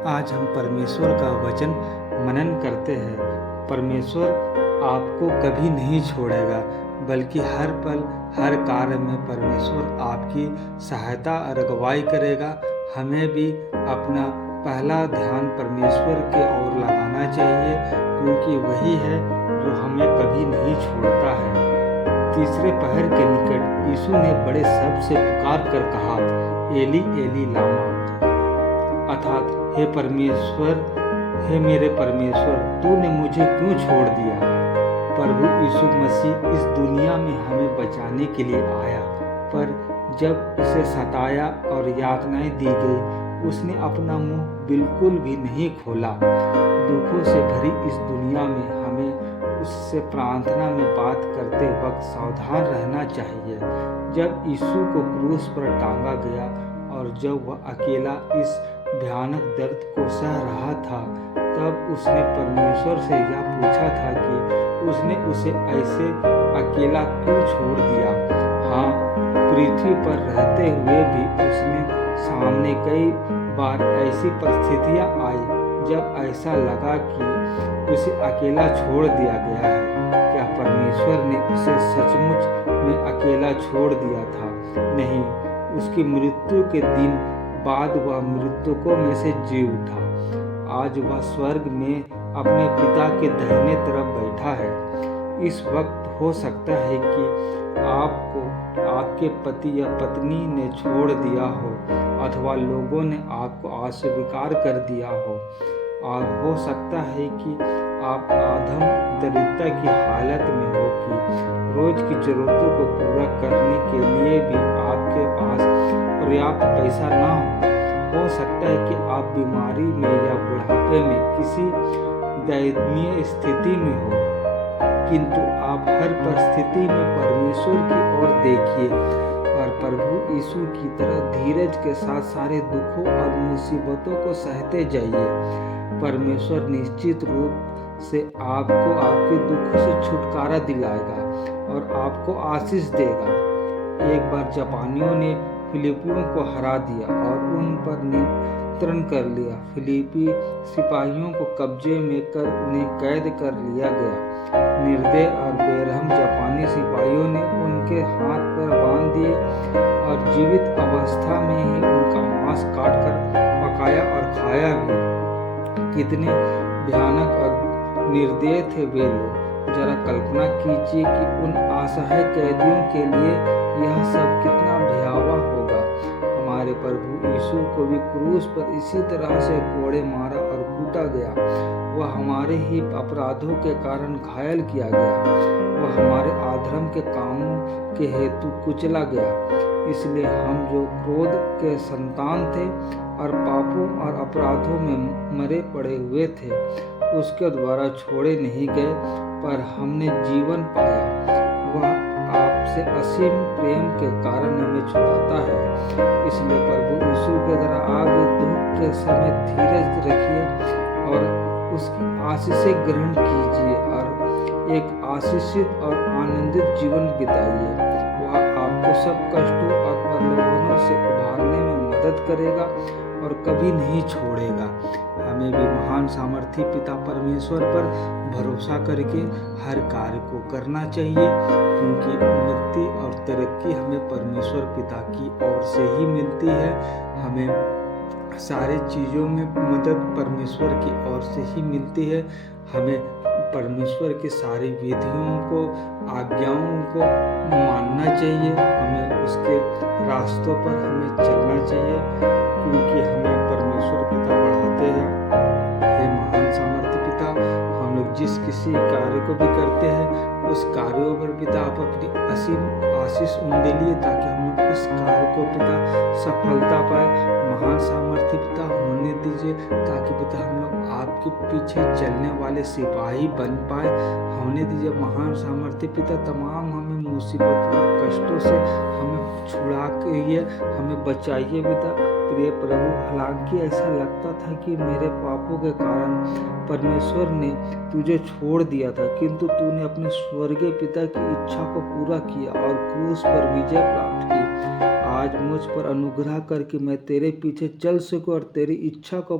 आज हम परमेश्वर का वचन मनन करते हैं। परमेश्वर आपको कभी नहीं छोड़ेगा, बल्कि हर पल हर कार्य में परमेश्वर आपकी सहायता और अगुवाई करेगा। हमें भी अपना पहला ध्यान परमेश्वर की ओर लगाना चाहिए, क्योंकि वही है जो हमें कभी नहीं छोड़ता है। तीसरे पहर के निकट यीशु ने बड़े शब्द से पुकार कर कहा, एली एली लामा, अर्थात हे परमेश्वर, हे मेरे परमेश्वर, तूने मुझे क्यों छोड़ दिया। प्रभु यीशु मसीह इस दुनिया में हमें बचाने के लिए आया, पर जब उसे सताया और यातनाएं दी गई, उसने अपना मुंह बिल्कुल भी नहीं खोला। दुखों से भरी इस दुनिया में हमें उससे प्रार्थना में बात करते वक्त सावधान रहना चाहिए। जब यीशु को क्रूस पर टांगा गया और जब वह अकेला इस भयानक दर्द को सह रहा था, तब उसने परमेश्वर से यह पूछा था कि उसने उसे ऐसे अकेला क्यों छोड़ दिया। हाँ, पृथ्वी पर रहते हुए भी उसने सामने कई बार ऐसी परिस्थितियां आई जब ऐसा लगा कि उसे अकेला छोड़ दिया गया है। क्या परमेश्वर ने उसे सचमुच में अकेला छोड़ दिया था? नहीं, उसकी मृत्यु के दिन बाद वह मृतकों में से जी उठा। आज वह स्वर्ग में अपने पिता के दाहिने तरफ बैठा है। इस वक्त हो सकता है कि आपको आपके पति या पत्नी ने छोड़ दिया हो, अथवा लोगों ने आपको अस्वीकार कर दिया हो, और हो सकता है कि आप आधम दरिद्रता की हालत में हो कि रोज की जरूरतों को पूरा करने के लिए भी आपके पास पर्याप्त पैसा ना हो सकता है कि आप बीमारी में या बुढ़ापे में किसी दयनीय स्थिति में हो, किंतु आप हर परिस्थिति में परमेश्वर की ओर देखिए और प्रभु यीशु की तरह धीरज के साथ सारे दुखों और मुसीबतों को सहते जाइए। परमेश्वर निश्चित रूप से आपको आपके दुखों से छुटकारा दिलाएगा और आपको आशीष देगा। एक बार जापानियों ने फिलिपियों को हरा दिया और उन पर नियंत्रण कर लिया। फिलिपी सिपाहियों को कब्जे में कर उन्हें कैद कर लिया गया। निर्दय और बेरहम जापानी सिपाहियों ने उनके हाथ पैर बांध दिए और जीवित अवस्था में ही उनका मांस काटकर पकाया और खाया भी। कितने भयानक और निर्दय थे वे लोग। जरा कल्पना कीजिए कि उन असहाय कैदियों के लिए यह सब कितना भयावह होगा। हमारे प्रभु यीशु को भी क्रूस पर इसी तरह से कोड़े मारा और कूटा गया। वह हमारे ही अपराधों के कारण घायल किया गया। वह हमारे अधर्म के कामों के हेतु कुचला गया। इसलिए हम जो क्रोध के संतान थे और पापों और अपराधों में मरे पड़े हुए थे, उसके द्वारा छोड़े नहीं गए, पर हमने जीवन पाया। वह आपसे असीम प्रेम के कारण हमें छुड़ाता है। इसलिए प्रभु यीशु के तरह आप दुख के समय धीरज रखिए और उसकी आशीषें ग्रहण कीजिए और एक आशीषित और आनंदित जीवन बिताइए। वह आपको सब कष्टों और प्रलोभनों से उबारने में मदद करेगा और कभी नहीं छोड़ेगा। हमें भी महान सामर्थी पिता परमेश्वर पर भरोसा करके हर कार्य को करना चाहिए, क्योंकि उन्नति और तरक्की हमें परमेश्वर पिता की ओर से ही मिलती है। हमें सारे चीज़ों में मदद परमेश्वर की ओर से ही मिलती है। हमें परमेश्वर के सारी विधियों को, आज्ञाओं को मानना चाहिए। हमें उसके रास्तों पर हमें चलना चाहिए, क्योंकि हमें परमेश्वर पिता बढ़ाते हैं। हे महान सामर्थ्य पिता, हम लोग जिस किसी कार्य को भी करते हैं, उस कार्यों पर पिता आप अपनी असीम आशीष उंडेलिए, ताकि हम लोग उस कार्य को पिता सफलता पाए। महान सामर्थ्य पिता होने दीजिए, ताकि पिता हम लोग आपके पीछे चलने वाले सिपाही बन पाए। होने दीजिए महान सामर्थ्य पिता, तमाम हमें मुसीबत और कष्टों से हमें छुड़ा के हमें बचाइए पिता। प्रिय प्रभु, हालांकि ऐसा लगता था कि मेरे पापों के कारण परमेश्वर ने तुझे छोड़ दिया था, किंतु तूने अपने स्वर्गीय पिता की इच्छा को पूरा किया और क्रूस पर विजय प्राप्त की। आज मुझ पर अनुग्रह करके मैं तेरे पीछे चल सकूं और तेरी इच्छा को